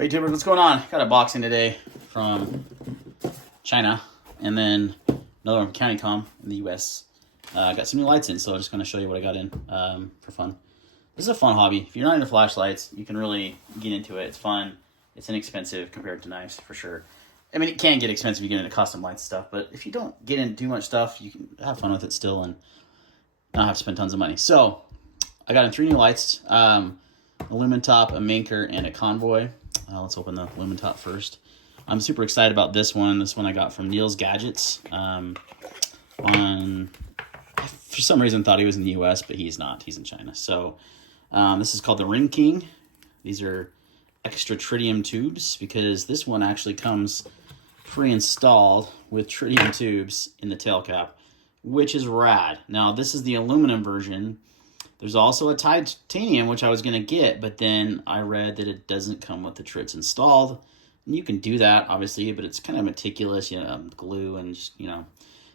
Hey YouTubers, what's going on? Got a boxing today from China, and then another one from CountyCom in the US. Got some new lights in, so I'm just going to show you what I got in for fun. This is a fun hobby. If you're not into flashlights, you can really get into it. It's fun. It's inexpensive compared to knives, for sure. I mean, it can get expensive if you get into custom lights and stuff, but if you don't get into too much stuff, you can have fun with it still and not have to spend tons of money. So, I got in 3 new lights. A Lumintop, a Manker, and a Convoy. Let's open the Lumintop first. I'm super excited about this one. This one I got from Neil's Gadgets. For some reason thought he was in the US, but he's not. He's in China. So this is called the Ring King. These are extra tritium tubes because this one actually comes pre-installed with tritium tubes in the tail cap, which is rad. Now this is the aluminum version. There's also a titanium, which I was going to get, but then I read that it doesn't come with the trits installed. And you can do that, obviously, but it's kind of meticulous, glue and just, So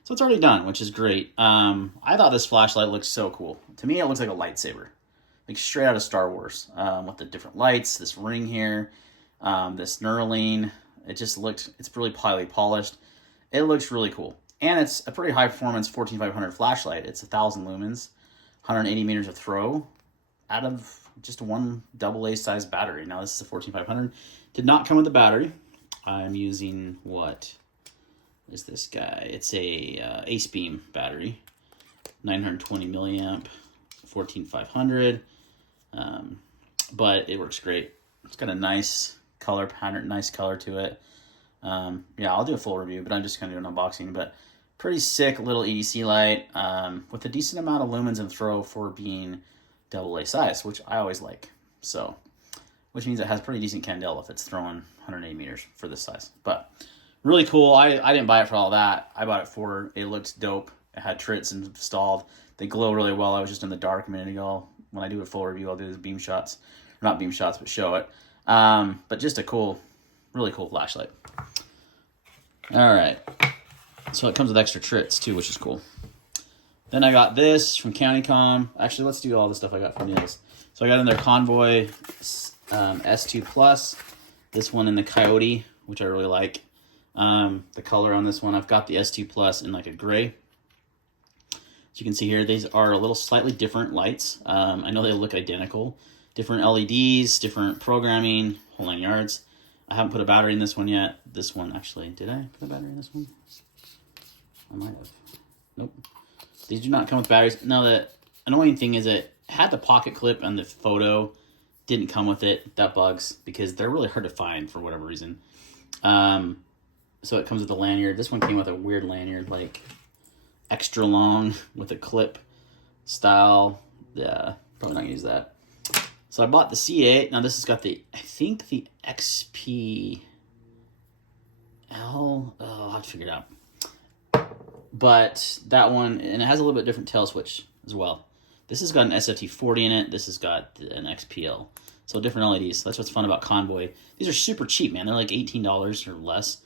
it's already done, which is great. I thought this flashlight looked so cool. To me, it looks like a lightsaber. Like straight out of Star Wars. With the different lights, this ring here, this knurling. It's really highly polished. It looks really cool. And it's a pretty high-performance 14500 flashlight. It's 1,000 lumens. 180 meters of throw out of just one AA size battery. Now this is a 14500. Did not come with a battery. I'm using what is this guy? It's a Ace Beam battery, 920 milliamp, 14500. But it works great. It's got a nice color pattern, nice color to it. Yeah, I'll do a full review, but I'm just kind of doing an unboxing. But pretty sick little EDC light with a decent amount of lumens and throw for being AA size, which I always like. So, which means it has pretty decent candela if it's throwing 180 meters for this size. But really cool. I didn't buy it for all that. I bought it for it looked dope. It had trits installed. They glow really well. I was just in the dark a minute ago. When I do a full review, I'll do the beam shots. Not beam shots, but show it. But just a cool, really cool flashlight. All right. So it comes with extra trits too, which is cool. Then I got this from CountyCom. Actually, let's do all the stuff I got from Neil's. So I got in their Convoy S2 Plus. This one in the Coyote, which I really like. The color on this one, I've got the S2 Plus in like a gray. As you can see here, these are a little slightly different lights. I know they look identical. Different LEDs, different programming, whole 9 yards. I haven't put a battery in this one yet. This one, actually, did I put a battery in this one? I might have. Nope. These do not come with batteries. Now, the annoying thing is it had the pocket clip and the photo didn't come with it. That bugs because they're really hard to find for whatever reason. So it comes with a lanyard. This one came with a weird lanyard, like extra long with a clip style. Yeah, probably not gonna use that. So I bought the C8. Now this has got the, I think the XPL. Oh, I'll have to figure it out. But that one, and it has a little bit different tail switch as well. This has got an SFT40 in it. This has got an XPL. So different LEDs. That's what's fun about Convoy. These are super cheap, man. They're like $18 or less.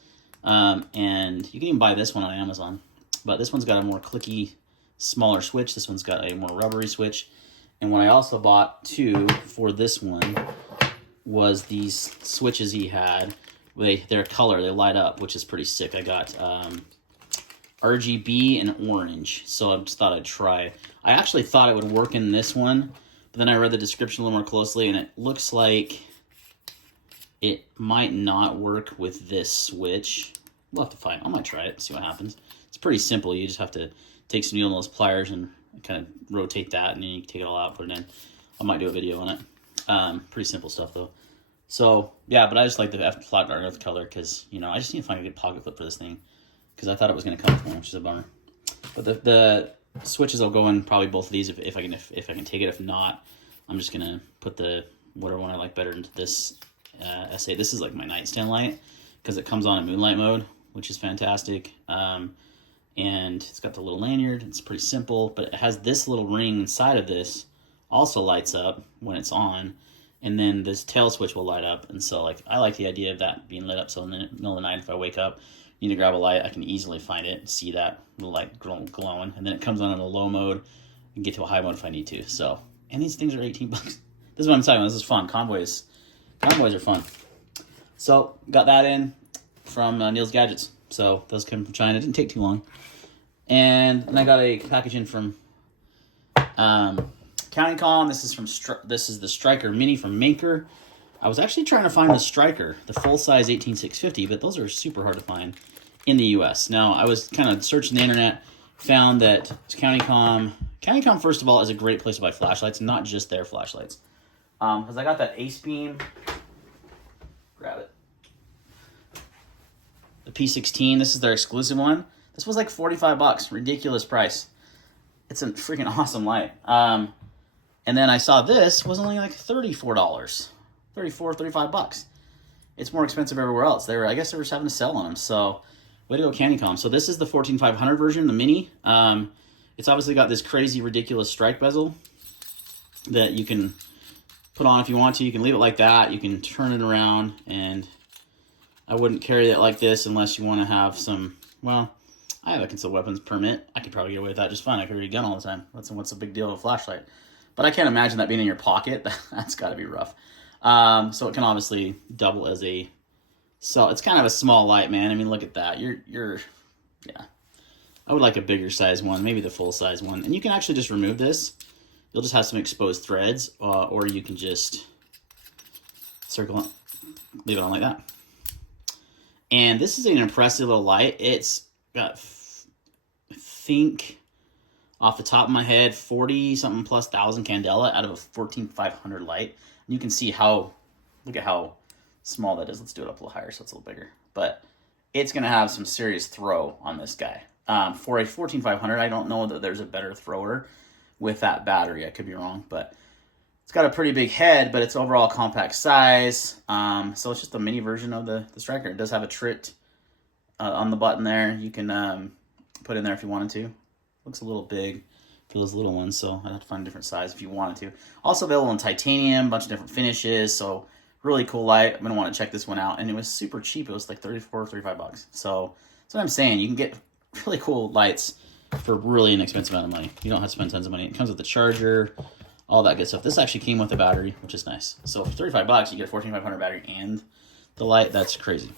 And you can even buy this one on Amazon. But this one's got a more clicky, smaller switch. This one's got a more rubbery switch. And what I also bought, too, for this one was these switches he had. Their color, they light up, which is pretty sick. I got RGB and orange, so I just thought I'd try. I actually thought it would work in this one, but then I read the description a little more closely, and it looks like it might not work with this switch. We'll have to find. I might try it, see what happens. It's pretty simple. You just have to take some needle nose pliers and kind of rotate that, and then you can take it all out, put it in. I might do a video on it. Pretty simple stuff, though. So, yeah, but I just like the flat earth color because, I just need to find a good pocket clip for this thing because I thought it was going to come with one, which is a bummer. But the switches will go in probably both of these if I can take it. If not, I'm just going to put the whatever one I like better into this SA. This is like my nightstand light because it comes on in moonlight mode, which is fantastic. And it's got the little lanyard. It's pretty simple, but it has this little ring inside of this also lights up when it's on. And then this tail switch will light up. And so I like the idea of that being lit up. So in the middle of the night, if I wake up, need to grab a light, I can easily find it and see that little light glowing. And then it comes on in a low mode and get to a high mode if I need to. And these things are $18. This is what I'm talking about. This is fun. Convoys are fun. So got that in from Neil's Gadgets. So those came from China. It didn't take too long. And then I got a package in from County Calm. This is the Striker Mini from Manker. I was actually trying to find the Striker, the full-size 18650, but those are super hard to find in the U.S. Now, I was kind of searching the internet, found that County Calm, first of all, is a great place to buy flashlights, not just their flashlights. Because I got that Ace Beam. Grab it. The P16, this is their exclusive one. This was like 45 bucks, ridiculous price. It's a freaking awesome light. And then I saw this was only like $34. 34, 35 bucks. It's more expensive everywhere else. I guess they were just having a sale on them. So, way to go, Candycom. So this is the 14500 version, the mini. It's obviously got this crazy, ridiculous strike bezel that you can put on if you want to. You can leave it like that. You can turn it around, and I wouldn't carry it like this unless you want to have some, well, I have a concealed weapons permit. I could probably get away with that just fine. I carry a gun all the time. What's the big deal with a flashlight? But I can't imagine that being in your pocket. That's got to be rough. So it can obviously double as so it's kind of a small light, man. I mean, look at that. Yeah. I would like a bigger size one, maybe the full size one. And you can actually just remove this. You'll just have some exposed threads, or you can just circle it, leave it on like that. And this is an impressive little light. It's got, I think, off the top of my head, 40-something plus thousand candela out of a 14500 light. And you can see look at how small that is. Let's do it up a little higher so it's a little bigger. But it's going to have some serious throw on this guy. For a 14500, I don't know that there's a better thrower with that battery. I could be wrong, but it's got a pretty big head, but it's overall compact size. So it's just a mini version of the Striker. It does have a trit on the button there. You can put in there if you wanted to. Looks a little big for those little ones, so I'd have to find a different size if you wanted to. Also available in titanium, a bunch of different finishes, so really cool light. I'm going to want to check this one out, and it was super cheap. It was like 34, 35 bucks. So that's what I'm saying. You can get really cool lights for really inexpensive amount of money. You don't have to spend tons of money. It comes with the charger, all that good stuff. This actually came with a battery, which is nice. So for 35 bucks, you get a 14500 battery and the light. That's crazy.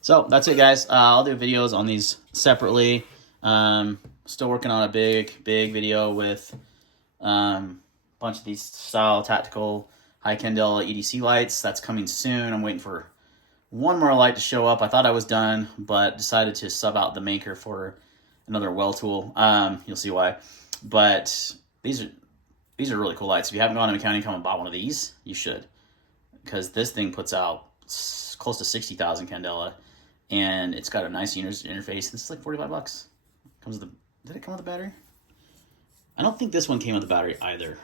So that's it, guys. I'll do videos on these separately. Still working on a big video with a bunch of these style tactical high candela EDC lights. That's coming soon. I'm waiting for one more light to show up. I thought I was done, but decided to sub out the Manker for another well tool. You'll see why. But these are really cool lights. If you haven't gone to Mechanic and bought one of these, you should, because this thing puts out close to 60,000 candela, and it's got a nice interface. This is like 45 bucks. Comes with did it come with a battery? I don't think this one came with a battery either.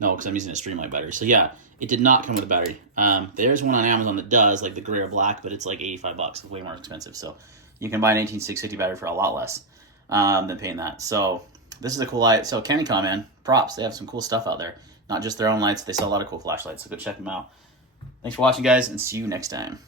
No, because I'm using a Streamlight battery. So yeah, it did not come with a battery. There's one on Amazon that does, like the gray or black, but it's like 85 bucks. It's way more expensive. So you can buy an 18650 battery for a lot less than paying that. So this is a cool light. So Candycom, man, props. They have some cool stuff out there. Not just their own lights. They sell a lot of cool flashlights. So go check them out. Thanks for watching, guys, and see you next time.